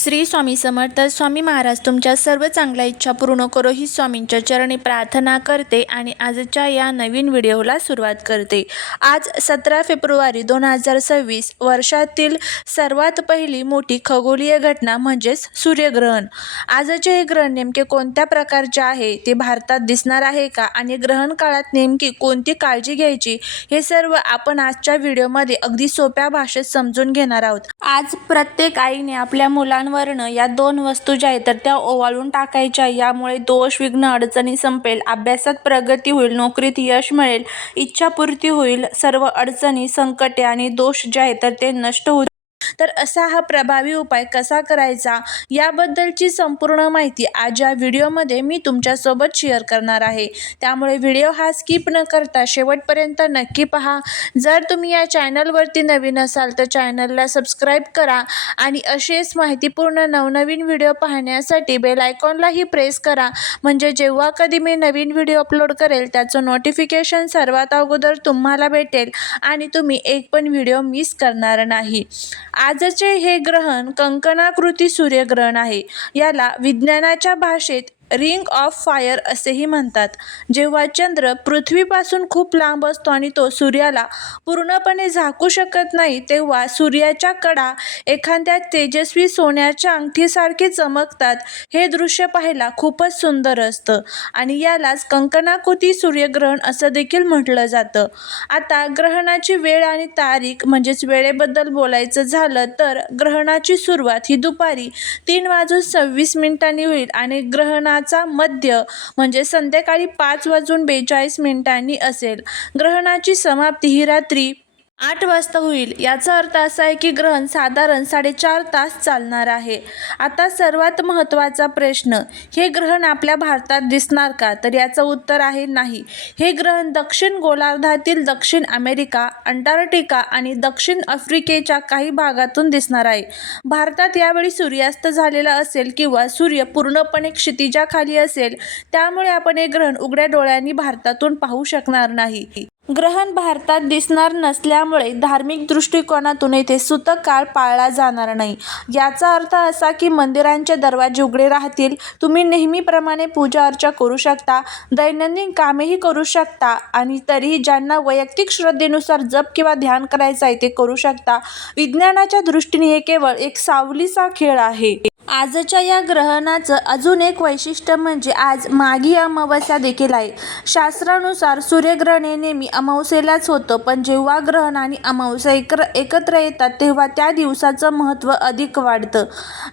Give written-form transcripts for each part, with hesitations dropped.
श्री स्वामी समर्थ. स्वामी महाराज तुमच्या सर्व चांगल्या इच्छा पूर्ण करो ही स्वामींच्या चरणी प्रार्थना करते आणि आजच्या या नवीन व्हिडिओला सुरुवात करते. आज 17 फेब्रुवारी 2026 वर्षातील सर्वात पहिली मोठी खगोलीय घटना म्हणजेच सूर्यग्रहण. आजचे हे ग्रहण नेमके कोणत्या प्रकारचे आहे, ते भारतात दिसणार आहे का आणि ग्रहण काळात नेमकी कोणती काळजी घ्यायची, हे सर्व आपण आजच्या व्हिडिओमध्ये अगदी सोप्या भाषेत समजून घेणार आहोत. आज प्रत्येक आईने आपल्या मुलांवरनं या 2 वस्तू ज्या आहेत तर त्या ओवाळून टाकायच्या. यामुळे दोष, विघ्न, अडचणी संपेल, अभ्यासात प्रगती होईल, नोकरीत यश मिळेल, इच्छापूर्ती होईल, सर्व अडचणी, संकटे आणि दोष जे आहेत तर ते नष्ट होतील. तर असा हा प्रभावी उपाय कसा करायचा याबद्दलची संपूर्ण माहिती आज या व्हिडिओमध्ये मी तुमच्यासोबत शेअर करणार आहे. त्यामुळे व्हिडिओ हा स्किप न करता शेवटपर्यंत नक्की पहा. जर तुम्ही या चॅनलवरती नवीन असाल तर चॅनलला सबस्क्राईब करा आणि असेच माहितीपूर्ण नवनवीन व्हिडिओ पाहण्यासाठी बेल आयकॉनलाही प्रेस करा, म्हणजे जेव्हा कधी मी नवीन व्हिडिओ अपलोड करेल त्याचं नोटिफिकेशन सर्वात अगोदर तुम्हाला भेटेल आणि तुम्ही एक पण व्हिडिओ मिस करणार नाही. आजचे हे ग्रहण कंकणाकृती सूर्यग्रहण आहे. याला विज्ञानाच्या भाषेत रिंग ऑफ फायर असेही म्हणतात. जेव्हा चंद्र पृथ्वीपासून खूप लांब असतो आणि तो सूर्याला पूर्णपणे झाकू शकत नाही, तेव्हा सूर्याच्या कडा एखाद्या तेजस्वी सोन्याच्या अंगठीसारखे चमकतात. हे दृश्य पाहायला खूपच सुंदर असतं आणि यालाच कंकणाकृती सूर्यग्रहण असं देखील म्हटलं जातं. आता ग्रहणाची वेळ आणि तारीख म्हणजेच वेळेबद्दल बोलायचं झालं तर ग्रहणाची सुरुवात ही दुपारी 3:26 होईल आणि ग्रहणाचा मध्य म्हणजे संध्याकाळी 5:42 असेल. ग्रहणाची समाप्ती ही रात्री 8 वाजता होईल. याचा अर्थ असा आहे की ग्रहण साधारण 4.5 तास चालणार आहे. आता सर्वात महत्त्वाचा प्रश्न, हे ग्रहण आपल्या भारतात दिसणार का? तर याचं उत्तर आहे नाही. हे ग्रहण दक्षिण गोलार्धातील दक्षिण अमेरिका, अंटार्क्टिका आणि दक्षिण आफ्रिकेच्या काही भागातून दिसणार आहे. भारतात यावेळी सूर्यास्त झालेला असेल किंवा सूर्य पूर्णपणे क्षितिजाखाली असेल, त्यामुळे आपण हे ग्रहण उघड्या डोळ्यांनी भारतातून पाहू शकणार नाही. ग्रहण भारतात दिसणार नसल्यामुळे धार्मिक दृष्टिकोनातून येथे सूतक काळ पाळला जाणार नाही. याचा अर्थ असा की मंदिरांचे दरवाजे उघडे राहतील, तुम्ही नेहमीप्रमाणे पूजा अर्चा करू शकता, दैनंदिन कामेही करू शकता आणि तरीही ज्यांना वैयक्तिक श्रद्धेनुसार जप किंवा ध्यान करायचं आहे ते करू शकता. विज्ञानाच्या दृष्टीने हे केवळ एक सावलीचा खेळ आहे. आजच्या या ग्रहणाचं अजून एक वैशिष्ट्य म्हणजे आज माघी अमावस्या देखील आहे. शास्त्रानुसार सूर्यग्रहण हे नेहमी अमावस्येलाच होतं, पण जेव्हा ग्रहण आणि अमावस्या एकत्र येतात तेव्हा त्या दिवसाचं महत्त्व अधिक वाढतं.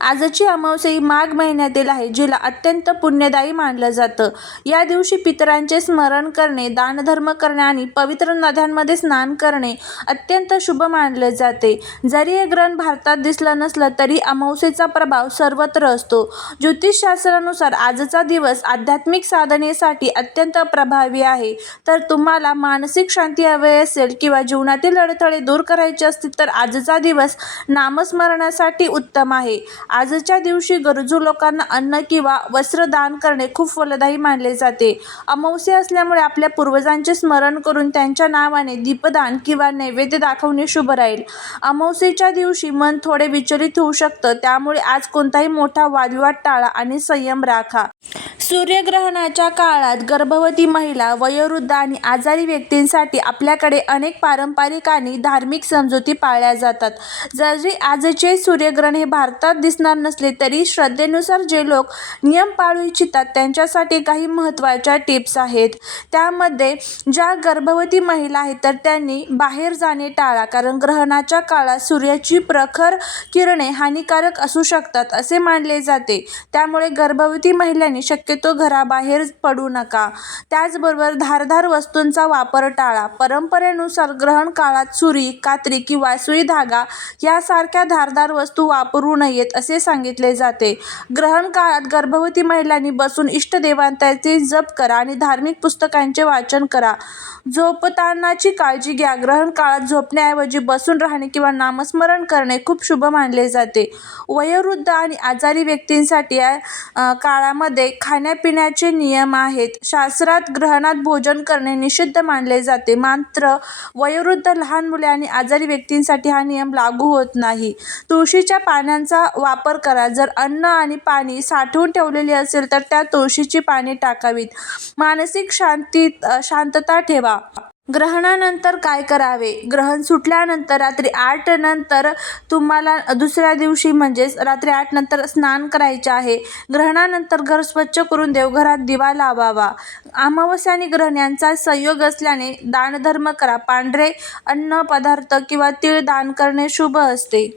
आजची अमावस्या ही माघ महिन्यातील आहे, जिला अत्यंत पुण्यदायी मानलं जातं. या दिवशी पितरांचे स्मरण करणे, दानधर्म करणे आणि पवित्र नद्यांमध्ये स्नान करणे अत्यंत शुभ मानले जाते. जरी हे ग्रहण भारतात दिसलं नसलं तरी अमावस्येचा प्रभाव सर्वत्र असतो. ज्योतिषशास्त्रानुसार आजचा दिवस आध्यात्मिक साधनेसाठी अत्यंत प्रभावी आहे. तर तुम्हाला मानसिक शांती हवी असेल किंवा जीवनातील अडथळे दूर करायचे असतील तर आजचा दिवस नामस्मरणासाठी उत्तम आहे. आजच्या दिवशी गरजू लोकांना अन्न किंवा वस्त्र दान करणे खूप फलदायी मानले जाते. अमावस्या असल्यामुळे आपल्या पूर्वजांचे स्मरण करून त्यांच्या नावाने दीपदान किंवा नैवेद्य दाखवणे शुभ राहील. अमावस्येच्या दिवशी मन थोडे विचलित होऊ शकतं, त्यामुळे आज कोणताही मोठा वादविवाद टाळा आणि संयम राखा. सूर्यग्रहणाच्या काळात गर्भवती महिला, वयोवृद्ध आणि आजारी व्यक्तींसाठी आपल्याकडे अनेक पारंपरिक आणि धार्मिक समजुती पाळल्या जातात. जरी आजचे सूर्यग्रहण हे भारतात दिसणार नसले तरी श्रद्धेनुसार जे लोक नियम पाळू इच्छितात त्यांच्यासाठी काही महत्त्वाच्या टिप्स आहेत. त्यामध्ये ज्या गर्भवती महिला आहेत तर त्यांनी बाहेर जाणे टाळा, कारण ग्रहणाच्या काळात सूर्याची प्रखर किरणे हानिकारक असू शकतात असे मानले जाते. त्यामुळे गर्भवती महिलांनी शक्यतो घराबाहेर पडू नका. त्याचबरोबर धारदार वस्तूंचा वापर टाळा. परंपरेनुसार ग्रहण काळात सुरी, कात्री किंवा सुई धागा यासारख्या धारदार वस्तू वापरू नयेत असे सांगितले जाते. ग्रहण काळात गर्भवती महिलांनी बसून इष्टदेवतांचे जप करा आणि धार्मिक पुस्तकांचे वाचन करा. झोपतानाची काळजी घ्या. ग्रहण काळात झोपण्याऐवजी बसून राहणे किंवा नामस्मरण करणे खूप शुभ मानले जाते. वयोवृद्ध आणि आजारी व्यक्तींसाठी या काळामध्ये खाण्यापिण्याचे नियम आहेत. शास्त्रात ग्रहणात भोजन करणे निषिद्ध मानले जाते, मात्र वयोवृद्ध, लहान मुले आणि आजारी व्यक्तींसाठी हा नियम लागू होत नाही. तुळशीच्या पानांचा वापर करा. जर अन्न आणि पाणी साठवून ठेवलेली असेल तर त्यात तुळशीची पाने टाकावीत. मानसिक शांतता ठेवा. ग्रहणानंतर काय करावे? ग्रहण सुटल्यानंतर रात्री 8 नंतर तुम्हाला दुसऱ्या दिवशी म्हणजेच रात्री 8 नंतर स्नान करायचे आहे. ग्रहणानंतर घर स्वच्छ करून देवघरात दिवा लावावा. अमावस्या आणि ग्रहण यांचा संयोग असल्याने दानधर्म करा. पांढरे अन्न पदार्थ किंवा तीळ दान करणे शुभ असते.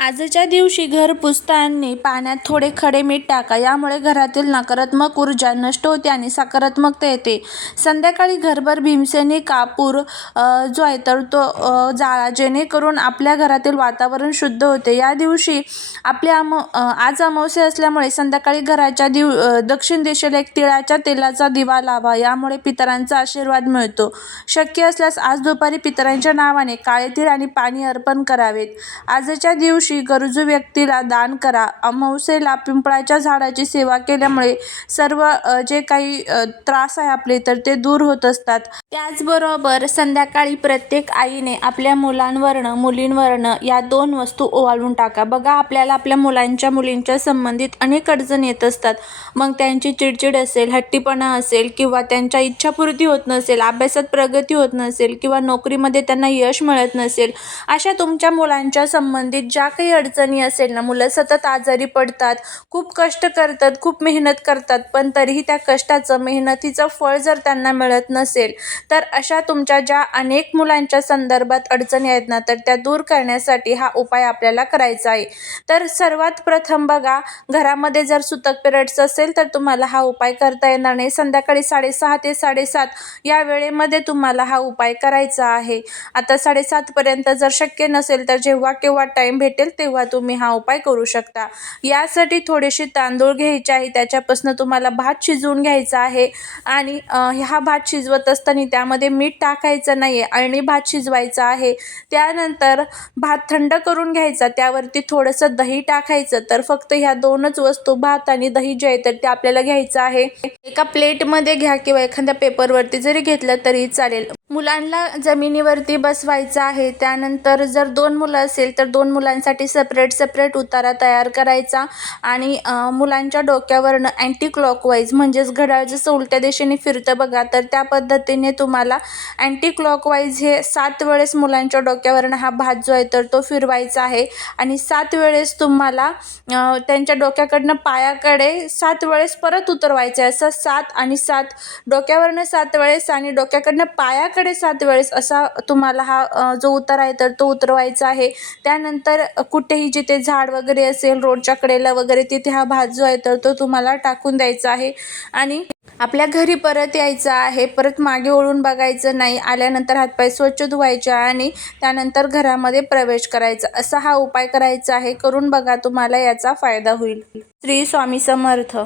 आजच्या दिवशी घर पुसताना पाण्यात थोडे खडे मीठ टाका. यामुळे घरातील नकारात्मक ऊर्जा नष्ट होते आणि सकारात्मकता येते. संध्याकाळी घरभर भीमसेनी कापूर जो आहे तर तो जाळा, जेणेकरून आपल्या घरातील वातावरण शुद्ध होते. या दिवशी आज अमावस्या असल्यामुळे संध्याकाळी घराच्या दक्षिण दिशेला एक तिळाच्या तेलाचा दिवा लावा. यामुळे पितरांचा आशीर्वाद मिळतो. शक्य असल्यास आज दुपारी पितरांच्या नावाने काळे तीळ आणि पाणी अर्पण करावेत. आजच्या दिवशी गरजू व्यक्तीला दान करा. अमावस्येला पिंपळाच्या झाडाची सेवा केल्यामुळे सर्व जे काही त्रास आहे आपले तर ते दूर होत असतात. त्याचबरोबर संध्याकाळी प्रत्येक आईने आपल्या मुलींवरनं या 2 वस्तू ओवाळून टाका. बघा, आपल्याला आपल्या मुलींच्या संबंधित अनेक अडचणी येत असतात. मग त्यांची चिडचिड असेल, हट्टीपणा असेल किंवा त्यांच्या इच्छापूर्ती होत नसेल, अभ्यासात प्रगती होत नसेल किंवा नोकरीमध्ये त्यांना यश मिळत नसेल, अशा तुमच्या मुलांच्या संबंधित ज्या काही अडचणी असेल ना, मुलं सतत आजारी पडतात, खूप कष्ट करतात, खूप मेहनत करतात, पण तरीही त्या कष्टाचं, मेहनतीचं फळ जर त्यांना मिळत नसेल, तर अशा तुमच्या ज्या अनेक मुलांच्या संदर्भात अडचणी आहेत ना, तर त्या दूर करण्यासाठी हा उपाय आपल्याला करायचा आहे. तर सर्वात प्रथम बघा, घरामध्ये जर सुतक पिरियड्स असेल तर तुम्हाला हा उपाय करता येणार नाही. संध्याकाळी 6:30 ते 7:30 या वेळेमध्ये तुम्हाला हा उपाय करायचा आहे. आता 7:30 पर्यंत जर शक्य नसेल तर जेव्हा केव्हा टाईम भेटेल तेव्हा तुम्ही हा उपाय करू शकता. यासाठी थोडेसे तांदूळ घ्यायचे आहे. त्याच्यापासून तुम्हाला भात शिजवून घ्यायचा आहे आणि हा भात शिजवत असताना त्यामध्ये मीठ टाकायचं नाही आहे, अळणी भात शिजवायचा आहे. त्यानंतर भात थंड करून घ्यायचा, त्यावरती थोडंसं दही टाकायचं. तर फक्त ह्या 2च वस्तू, भात आणि दही जे आहे तर ते आपल्याला घ्यायचं आहे. एका प्लेटमध्ये घ्या किंवा एखाद्या पेपरवरती जरी घेतलं तरी चालेल. मुलांना जमिनीवरती बसवायचं आहे. त्यानंतर जर 2 मुलं असेल तर 2 मुलांसाठी सेपरेट उतारा तयार करायचा आणि मुलांच्या डोक्यावरनं अँटी क्लॉकवाईज म्हणजेच घड्याळ जसं उलट्या दिशेने फिरतं बघा, तर त्या पद्धतीने तुम्हाला अँटी क्लॉकवाईज हे 7 वेळेस मुलांच्या डोक्यावरनं हा भात जो आहे तर तो फिरवायचा आहे आणि 7 वेळेस तुम्हाला त्यांच्या डोक्याकडनं पायाकडे 7 वेळेस परत उतरवायचं आहे. असं 7 आणि 7 डोक्यावरनं 7 वेळेस आणि डोक्याकडनं पायाकडे 7 वेळेस असा तुम्हाला हा जो उतार आहे तर तो उतरवायचा आहे. त्यानंतर कुठेही जिथे झाड वगैरे असेल, रोडच्या कडेला वगैरे, तिथे हा भात जो आहे तर तो तुम्हाला टाकून द्यायचा आहे आणि आपल्या घरी परत यायचं आहे. परत मागे वळून बघायचं नाही. आल्यानंतर हातपाय स्वच्छ धुवायचे आणि त्यानंतर घरामध्ये प्रवेश करायचा. असा हा उपाय करायचा आहे. करून बघा, तुम्हाला याचा फायदा होईल. श्री स्वामी समर्थ.